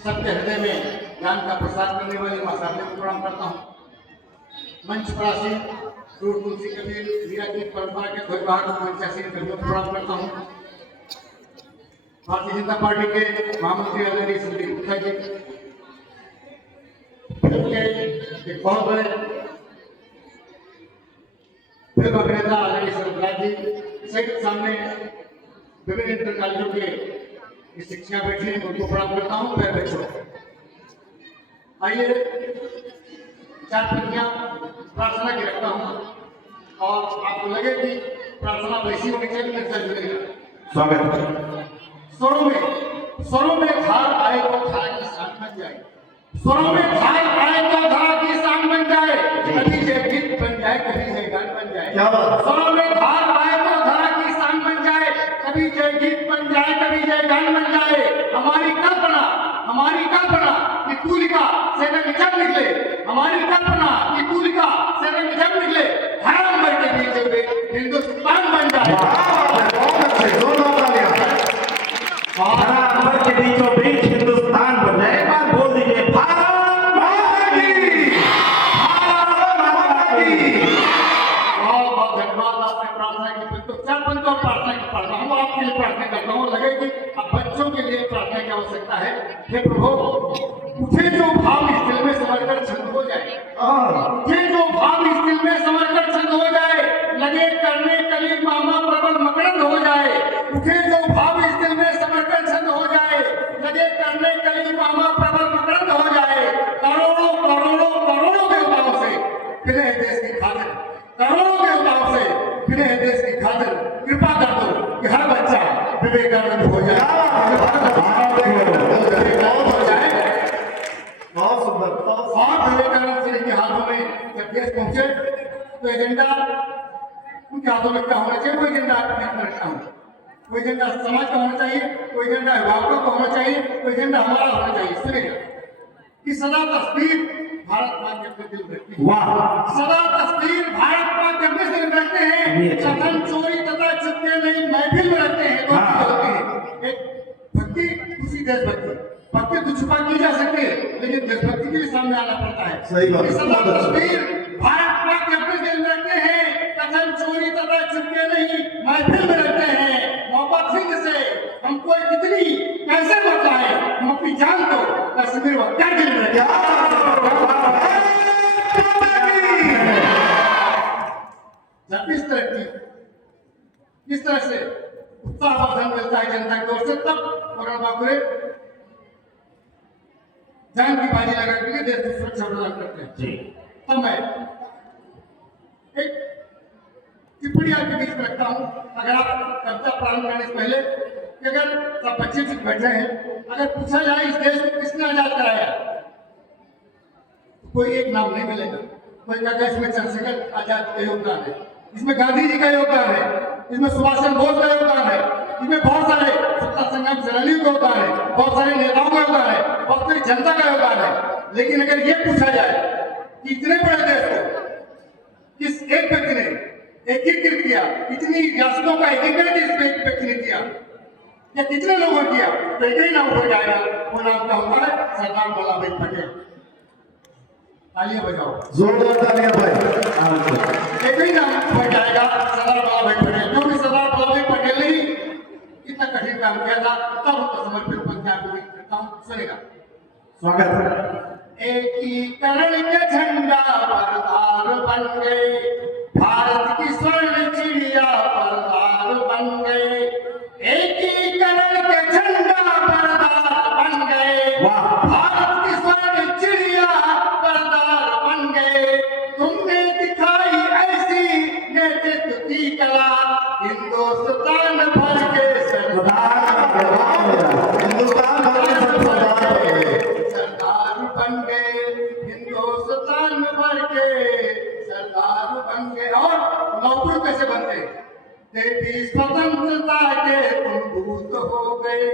सबके हृदय में ज्ञान का प्रसार करने वाली मां शारदा को प्रणाम करता हूँ। मंच पर आसीन सूर तुलसी कबीर मीरा की परंपरा के ध्वजवाहक मंचासीन कवियों को प्रणाम करता हूँ। भारतीय जनता पार्टी के महामंत्री आदरणीय संदीप गुप्ता जी, एक बहुत बड़े फिल्म अभिनेता आदरणीय सरफराज जी, सबके सामने विभिन्न इंटर कॉलेजों के शिक्षा बैठे हैं, उनको प्रणाम करता हूँ। मैं बच्चों आइए 4 पंक्तियां प्रार्थना की रखता हूँ और आपको लगे कि प्रार्थना वैसी होनी चाहिए मेरे साथ जुड़ेगा। स्वागत। स्वरों में धार आए तो धारा की शान बन जाए, स्वरों में धार आए तो धारा की शान बन जाए, कभी जय गीत बन जाए, कभी जय गान बन जाए। क्या बात। स्वरों में धार आए तो धारा की शान बन जाए, कभी जय गीत बन जाए, कभी जय गान बन जाए। हमारी कल्पना की तूलिका से रंग जब निकले, हमारी कल्पना की तूलिका से रंग जब निकले, हराम भर के बीच में हिंदुस्तान बन जाए। बहुत अच्छे, दोनों तालियां। हरा अमर के बीचों बीच हिंदुस्तान बन जाए। एक बार बोल दीजिए, भारत माता की, भारत माता की। बहुत बहुत धन्यवाद। आपने प्रार्थना की तो 4 पंक्तियों प्रार्थना की पढ़ता हूँ, आपके लिए प्रार्थना करता हूँ। लगे कि अब बच्चों के लिए प्रार्थना की आवश्यकता है। हे प्रभु, उठे जो भाव इस दिल में समरकर छंद हो जाए, उठे जो भाव इस दिल में समरकर छंद हो जाए, लगे करने कली मामा प्रबल मकरंद हो जाए। उठे जो भाव इस दिल में समरकर छंद हो जाए, लगे करने कली मामा प्रबल मकरंद हो जाए। करोड़ों करोड़ों करोड़ों देवताओं से फिर देश की खातिर, करोड़ों देवताओं से फिर देश की खातिर कृपा कर दो कि हर बच्चा विवेकानंद हो जाए, बहुत सुंदर। और विवेकानंद जी के हाथों में जब देश पहुंचे तो एजेंडा उनके हाथों में क्या होना चाहिए? कोई एजेंडा रखता हूँ, कोई एजेंडा समाज का होना चाहिए, कोई एजेंडा अभिभावकों का होना चाहिए, कोई एजेंडा हमारा होना चाहिए। सुनिएगा कि सदा तस्वीर भारत मां के अपने दिल में रखती है। वाह। सदा तस्वीर भारत मां के अपने दिल में रखते हैं, सघन चोरी तथा चुपके नहीं महफिल में रखते हैं। दो चीजें होती हैं, एक भक्ति, दूसरी देशभक्ति। भक्ति तो छुपा की जा सकती है, लेकिन देशभक्ति के लिए सामने आना पड़ता है। सही बात। सदा तस्वीर भारत मां के अपने दिल में रखते हैं, सघन चोरी तथा चुपके नहीं महफिल में रखते हैं। मोहब्बत सिंह से हम कोई कितनी कैसे बतलाए, हम अपनी जान को कश्मीर व कारगिल में रखते हैं। जब इस तरह से उत्साहवर्धन मिलता है जनता की ओर से, तब मोहन बाबू जान की बाजी लगा के देश की सुरक्षा प्रदान करते हैं जी। तब मैं एक टिप्पणी आपके बीच में रखता हूँ। अगर आप कविता प्रारंभ करने से पहले कि अगर सब बच्चे ठीक बैठे हैं, अगर पूछा जाए इस देश को किसने आजाद कराया, कोई एक नाम नहीं मिलेगा। कोई कहता है इसमें चंद्रशेखर आजाद का योगदान है, इसमें गांधी जी का योगदान है, इसमें सुभाष चंद्र बोस का योगदान है, इसमें बहुत सारे स्वतंत्रता संग्राम सेनानियों का योगदान है, बहुत सारे नेताओं का योगदान है, बहुत सारी जनता का योगदान है। लेकिन अगर ये पूछा जाए कि इतने बड़े देश को किस एक व्यक्ति ने एकीकृत किया, इतनी रियासतों का एकीकरण इस व्यक्ति ने किया, या कितने लोगों ने किया, तो एक ही नाम हो जाएगा। वो नाम क्या होता है? सरदार वल्लभ भाई पटेल। तालियां बजाओ, जोरदार तालियां भाई। एक ही नाम हो जाएगा, सरदार वल्लभ भाई पटेल। क्योंकि सरदार वल्लभ भाई पटेल ने ही इतना कठिन काम किया था, तब उनको समर्पित पंजाब को करता हूँ। सुनेगा। स्वागत। एकीकरण के झंडा परदार बन गए, भारत की स्वर्ण चिड़िया परदार बन गए। एकीकरण के झंडा परदार बन गए, भारत की स्वर्ण चिड़िया परदार बन गए। तुमने दिखाई ऐसी नेतृत्व की कला, हिंदुस्तान भर के सरदार बन गए, हिंदुस्तान भर के सरदार बन गए। और नौकरी कैसे बनते? देवी स्वतंत्रता के तुम दूत हो गए,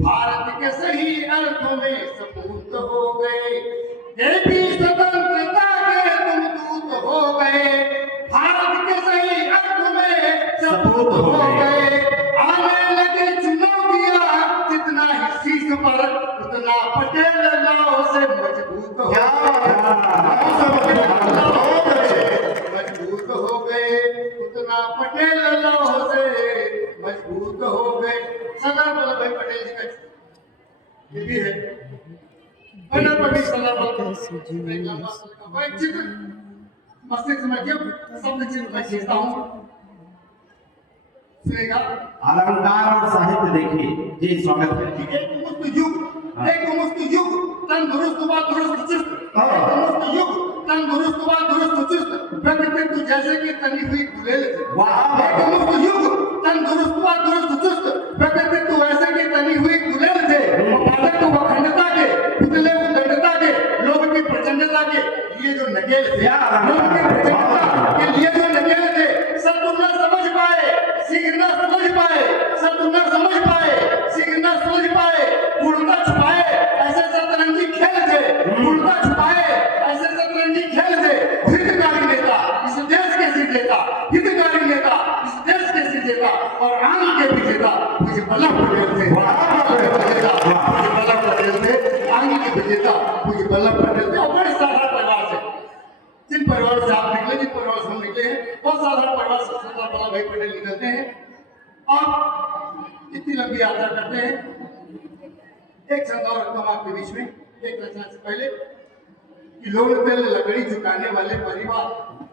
भारत के सही अर्थों में सपूत हो गए। देवी स्वतंत्रता के तुम दूत हो गए, भारत के सही अर्थों में सपूत हो गए। आने लगे चुनौतियां, जितना ही शीश पर उतना पटेल ये भी है। मैंने कभी चित्र मस्तिष्क में जब शब्द चित्र मैं खींचता हूँ सुनेगा। अलंकार और साहित्य देखिए जी, स्वागत है। एक मुस्त युग तंदुरुस्त व दुरुस्त चुस्त, एक मुस्त युग तंदुरुस्त व दुरुस्त चुस्त, व्यक्तित्व जैसे कि तनी हुई गुलेल से। एक मुस्त युग तंदुरुस्त व दुरुस्त चुस्त, व्यक्तित्व वैसे कि तनी हुई गुलेल से। पाठक को अखंडता के, पुतले उद्दंडता के, लोभ की प्रचंडता के लिए जो नकेल थे, लोभ की प्रचंडता के लिए जो नकेल थे, सब तुम न समझ पाए, शीघ्र न समझ पाए, सब तुम न समझ पाए, शीघ्र न समझ पाए, पूर्णता छुपाए ऐसे शतरंजी खेल थे, पूर्णता छुपाए ऐसे शतरंजी खेल थे। हितकारी नेता इस देश के सिर देता, हितकारी नेता इस देश के सिर देता और आन के भी देता मुझे वल्लभ पटेल थे, मुझे वल्लभ पटेल थे, आन के विजेता मुझे वल्लभ पटेल थे। और बड़े साधारण परिवार से, जिन परिवार से आप निकले, जिन परिवार से हम निकले हैं, बहुत साधारण परिवार से सरदार वल्लभ भाई पटेल निकलते हैं और इतनी लंबी यात्रा करते हैं। एक छंद और रखता हूं आपके बीच में, एक रचना से पहले कि लोन तेल लकड़ी झुकाने वाले परिवार,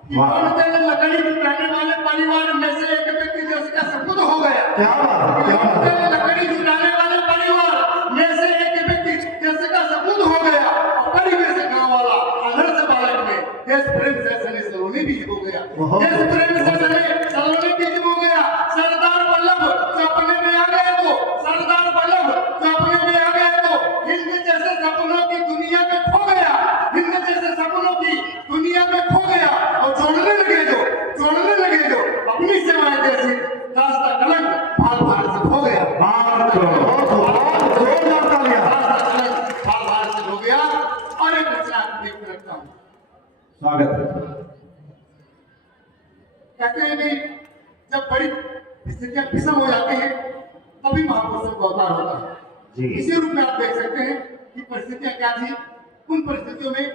कि लोन तेल लकड़ी झुकाने वाले परिवार में से एक व्यक्ति देश का सपूत हो गया। क्या बात है, क्या बात है। लोन तेल लकड़ी झुकाने वाले परिवार में से एक व्यक्ति देश का सपूत हो गया और परिवेश गांव वाला आदर्श से बालक में देश प्रेम से सने सलोनी बीज हो गया, देश प्रेम से सने सलोनी बीज हो गया। सरदार वल्लभ जो अपने में आ गए तो, सरदार वल्लभ जो अपने में आ गए तो हिंद जैसे सपनों की दुनिया में खो गया, हिंद जैसे सपनों की दुनिया में खो गया और जोड़ने लगे जो अपनी सेवाएं जैसी रास्ता कलंक भाल भारत से खो गया, बात करो, जोरदार तालियां। रास्ता कलंक भाल भारत से खो गया। और एक रचना देख रखता हूँ, स्वागत है। कहते हैं कि जब बड़ी स्थितियां विषम हो जाती हैं तभी महापुरुषों का अवतार होता है। जी। इसी रूप में आप देख सकते हैं कि परिस्थितियां क्या थी। उन परिस्थितियों में,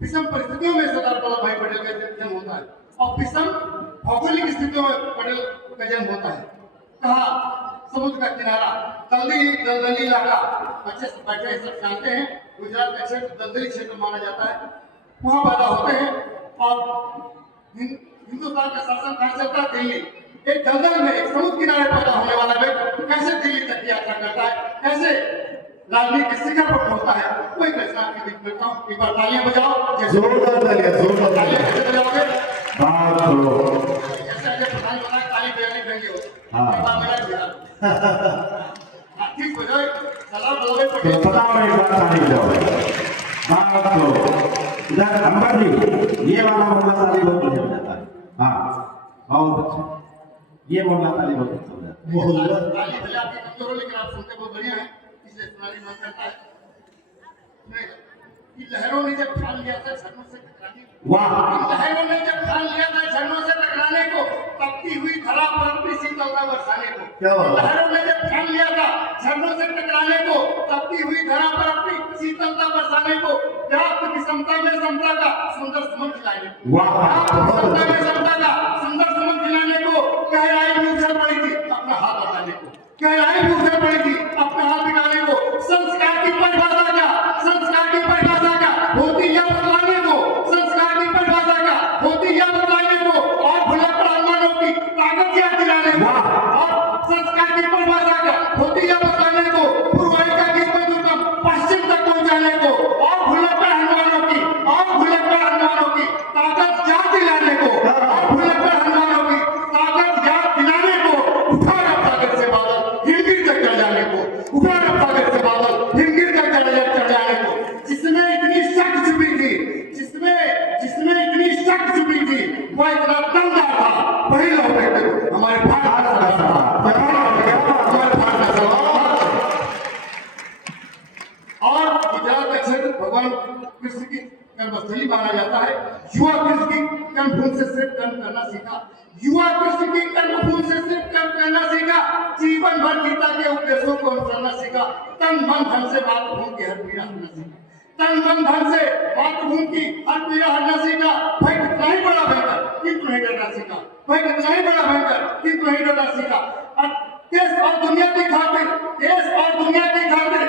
विषम परिस्थितियों में सरदार वल्लभ भाई पटेल का जन्म होता है और विषम भौगोलिक स्थितियों में पटेल का जन्म होता है। कहा समुद्र का किनारा, दलदली इलाका, अच्छे से बैठे सब जानते हैं, गुजरात का क्षेत्र दलदली क्षेत्र माना जाता है, वहां पैदा होते हैं। और हिंदुस्तान का शासन कहाँ चलता है? दिल्ली। एक दलदल में, एक समुद्र किनारे पैदा होने वाला व्यक्ति कैसे दिल्ली तक की यात्रा करता है, कैसे राजनीतिक शिखर पर पहुंचता है, वो एक रचना के बीच करता हूँ। एक बार तालियां बजाओ, जोरदार तालियां, जोरदार तालियां तालियां। कैसे बजाओगे? बात करो। जैसे अगर प्रधान बना ताली बजानी चाहिए हो, हाँ। एक बार मेरा बजा। ठीक बजाओ, सरदार वल्लभ भाई तो पटेल। बताओ एक बार ताली बजाओ। बात करो। इधर अंबर जी, ये वाला मोहल्ला ताली बहुत बढ़िया बजाता है। हाँ, बहुत अच्छा। ये मोहल्ला ताली बहुत अच्छा बजाता है। ताली बजा के कमजोर हो, लेकिन आप सुनते बहुत बढ़िया है, इसलिए सुनाने मन करता है। कि लहरों ने जब ठान लिया था झरनों से टकराने को, वाह। लहरों ने जब ठान लिया था झरनों से टकराने को, तपती हुई धरा पर अपनी शीतलता बरसाने को। क्या बात है। लहरों ने जब ठान लिया था झरनों से टकराने को, तपती हुई धरा पर अपनी शीतलता बरसाने को, व्याप्त विषमता में समता का सुंदर सुमन खिलाने को, वाह। व्याप्त विषमता में समता का सुंदर सुमन खिलाने को, गहराई में उछल पड़ी थी अपना हाथ बचाने को, गहराई में उछल पड़ी थी अपना हाथ बिगाने को। संस्कार की परिभाषा क्या, संस्कार की परिभाषा क्या होती या बदलाने को, संस्कार की परिभाषा क्या होती या बदलाने को, और भुलक्कड़ अनुमानों की ताकत याद दिलाने को। और संस्कार की परिभाषा क्या होती या बदलाने को, पूर्वाई का गीत दुर्गम पश्चिम तक पहुंचाने को, और भुलक्कड़ अनुमानों की ताकत याद दिलाने को, और भुलक्कड़ अनुमानों की ताकत याद दिलाने को। उठा सागर से बादल हिमगिर तक चढ़ जाने को, उठा सागर से बादल हिमगिर तक चढ़ जाने को। जिसमें इतनी शक छुपी थी, जिसमें इतनी शक छुपी थी, वह इतना दमदार था। वही लोग कहते थे हमारे भारत का सरदार, हमारे भारत का सरदार। और गुजरात का क्षेत्र भगवान कृष्ण की कर्मस्थली माना जाता है। युवा कृष्ण की कर्मभूमि से सिर्फ कर्म करना सीखा, युवा कृष्ण की कर्मभूमि से सिर्फ कर्म करना सीखा, जीवन भर गीता के उपदेशों को अनुसरना सीखा, तन मन धन से मातृभूमि की हर पीड़ा हरना सीखा, तन मन धन से मातृभूमि की हर पीड़ा हरना सीखा। भाई कितना ही बड़ा भयंकर किंतु नहीं डरना सीखा, भाई कितना ही बड़ा भयंकर किंतु नहीं डरना सीखा। और देश और दुनिया की खातिर, देश और दुनिया की खातिर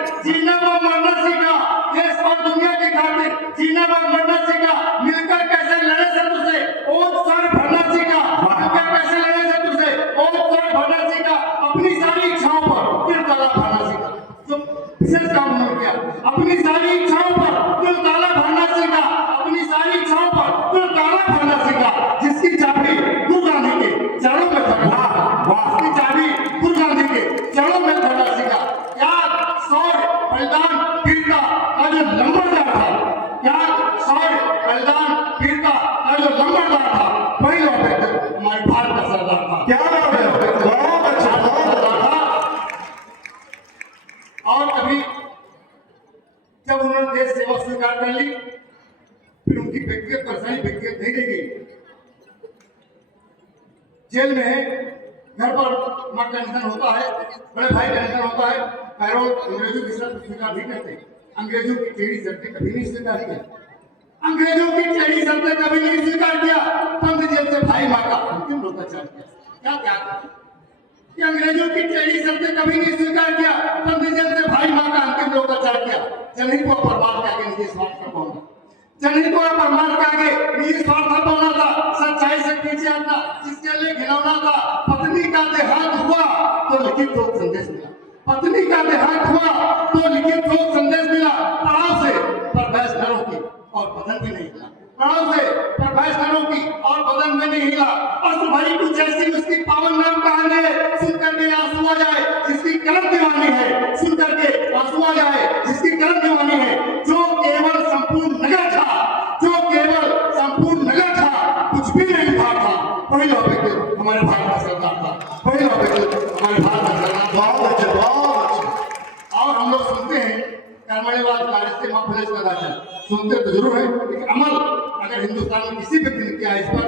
अपनी सारी इच्छाओं पर जो ताला भरना सीखा, अपनी सारी इच्छाओं पर जो ताला भरना सीखा, जिसकी चाबी गुरु गांधी के चरणों में धरना, जिसकी चाबी गुरु गांधी के चरणों में धरना सीखा। त्याग, शौर्य, बलिदान, वीरता का जो नंबरदार था, त्याग, शौर्य, बलिदान, वीरता का जो नंबरदार था, वही लोग हमारे भारत का सरदार था। क्या बात है, बहुत अच्छा, बहुत अच्छा। और अभी जब उन्होंने देश सेवा स्वीकार कर ली, फिर उनकी व्यक्तिगत परेशानी व्यक्तिगत नहीं रह गई। जेल में है, घर पर मां का निधन होता है, बड़े भाई का निधन होता है, पैरोल अंग्रेजों की शर्त स्वीकार नहीं करते, अंग्रेजों की टेढ़ी शर्तें कभी नहीं स्वीकार किया, अंग्रेजों की टेढ़ी शर्तें कभी नहीं स्वीकार किया। पंत जेल से भाई मां का अंतिम लोकाचार किया। क्या त्याग कि अंग्रेजों की टेढ़ी शर्तें कभी नहीं स्वीकार किया, पंत जेल से भाई मां का अंतिम लोकाचार किया। जनहित को बर्बाद के आगे निजी स्वार्थ का पाना, जनहित को बर्बाद के आगे निजी स्वार्थ का पाना था, सच्चाई से पीछे हटना जिसके लिए घिनौना था। पत्नी का देहांत हुआ तो लिखित शोक संदेश मिला, पत्नी का देहांत हुआ तो लिखित शोक संदेश मिला। पड़ाव से पर बहस न रोकी और बदन भी नहीं हिला, पड़ाव से पर बहस न रोकी और बदन में नहीं हिला। अश्रु भरी कुछ ऐसी उसकी पावन नाम कहानी है, सुन करके आंसू आ जाए जिसकी कलम दीवानी है, सुन करके आंसू आ जाए जिसकी कलम दीवानी है। जो केवल संपूर्ण नगर था, जो केवल संपूर्ण नगर था, कुछ भी नहीं था, वही लोग हमारे भारत का सरदार था, वही लोग हमारे भारत का सरदार। बहुत अच्छे, बहुत अच्छे। और हम लोग सुनते हैं कर्मण्यवाद कार्य से मां फलेश कदाचार, सुनते तो जरूर है, लेकिन अमल अगर हिंदुस्तान में किसी व्यक्ति ने किया है इस पर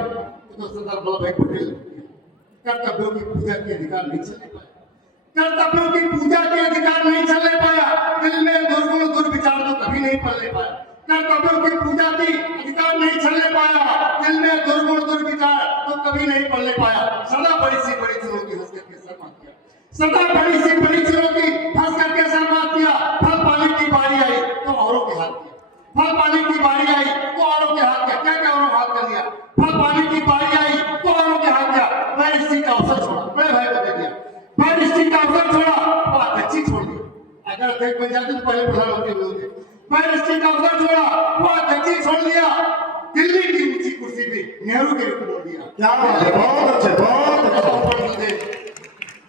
तो सरदार वल्लभ भाई पटेल। कर्तव्यों की पूजा के अधिकार नहीं चलने पाया, कर्तव्यों की पूजा के अधिकार नहीं चलने पाया, दिल में दुर्गुण दुर्विचार तो कभी नहीं पलने पाया। कर्तव्यों की पूजा की अधिकार नहीं चलने पाया, दिल में दुर्गुण दुर्विचार तो कभी नहीं पलने पाया। सदा बड़ी सी बड़ी चुनौती हंस करके सर मात किया, सदा बड़ी सी बड़ी चुनौती हंस करके सर मात किया। फल पाने की बारी आई तो औरों के हाथ किया, फल पाने की बारी आई तो औरों के हाथ किया। क्या क्या औरों हाथ कर दिया? फल पाने की बारी आई तो औरों के हाथ किया। बैरिस्ट्री का अवसर छोड़ा, बड़े भाई को दे दिया, बैरिस्ट्री का अवसर छोड़ा वो अध्यक्ष छोड़ दिया। अगर अध्यक्ष बन जाते तो पहले प्रधानमंत्री होते। बैरिस्ट्री का अवसर छोड़ा वो अध्यक्ष छोड़ दिया, दिल्ली की ऊंची कुर्सी पे नेहरू के रूप में दिया। क्या बात है, बहुत अच्छे, बहुत अच्छे।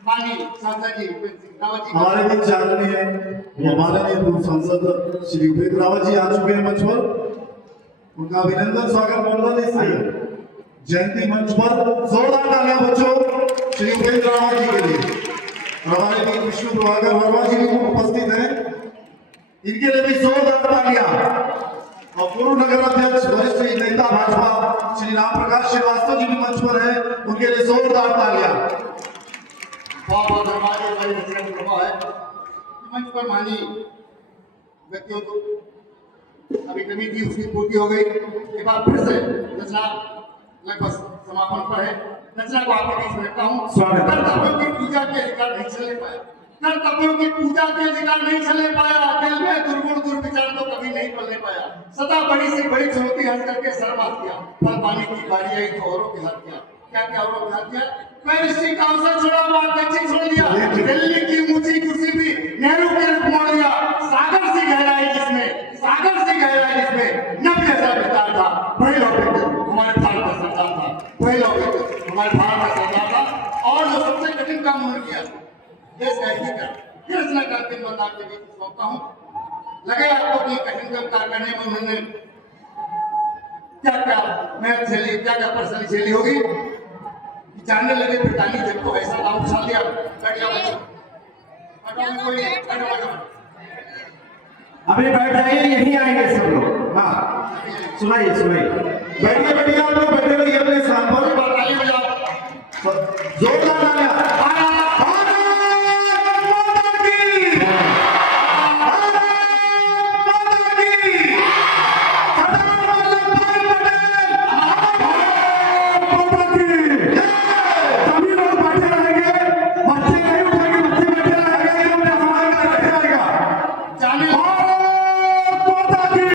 माननीय सांसद जी उपेंद्र सिंह रावत जी हमारे बीच आदरणीय माननीय पूर्व सांसद श्री उपेंद्र रावत जी आ चुके हैं मंच पर, उनका अभिनंदन स्वागत मंडल इस जयंती मंच पर जोरदार तालियां बच्चों श्री उपेंद्र रावत जी के लिए। हमारे बीच विष्णु प्रभाकर वर्मा जी भी उपस्थित हैं, इनके लिए भी जोरदार तालियां। और पूर्व नगर अध्यक्ष वरिष्ठ नेता भाजपा श्री राम प्रकाश श्रीवास्तव जी भी मंच पर हैं, उनके लिए जोरदार तालियां। बहुत बहुत धन्यवाद है, बड़ी रचना की कृपा है। मंच पर माननीय व्यक्तियों को अभी कमी थी उसकी पूर्ति हो गई, एक बार फिर से रचना लगभग समापन पर है। रचना को आपके बीच में रखता हूँ। कर्तव्यों की पूजा के अधिकार नहीं चलने पाया, कर्तव्यों की पूजा के अधिकार नहीं चलने पाया, दिल में दुर्गुण दुर्विचार तो कभी नहीं पलने पाया। सदा बड़ी से बड़ी चुनौती हंस करके सर मात किया, फल पाने की बारी आई तो औरों के हाथ किया। क्या क्या औरों के हाथ किया? बैरिस्ट्री का अवसर छोड़ा, अध्यक्ष छोड़ दिया, दिल्ली की ऊंची कुर्सी भी नेहरू के रूप मोड़ दिया। सागर से गहराई जिसमें, सागर से गहराई जिसमें 90,000 विस्तार था, वही लोग हमारे भारत का सरदार था, वही लोग हमारे भारत का सरदार था। और जो सबसे कठिन काम उन्होंने किया देश का एकीकरण, ये रचना का अंतिम बंद आपके बीच सौंपता हूँ। लगे आपको कि कठिन काम कार्य करने में उन्होंने क्या क्या मेहनत झेली, क्या क्या परेशानी झेली होगी, जानने लगे। ब्रिटानी जब को ऐसा नाम उछाल दिया, बैठ जाओ बच्चों, कोई बैठो। अभी बैठ जाइए, यहीं आएंगे सब लोग। हाँ सुनाइए सुनाइए, बैठिए बैठिए, आप लोग बैठे रहिए अपने स्थान पर। ताली बजाओ, जोरदार तालियां।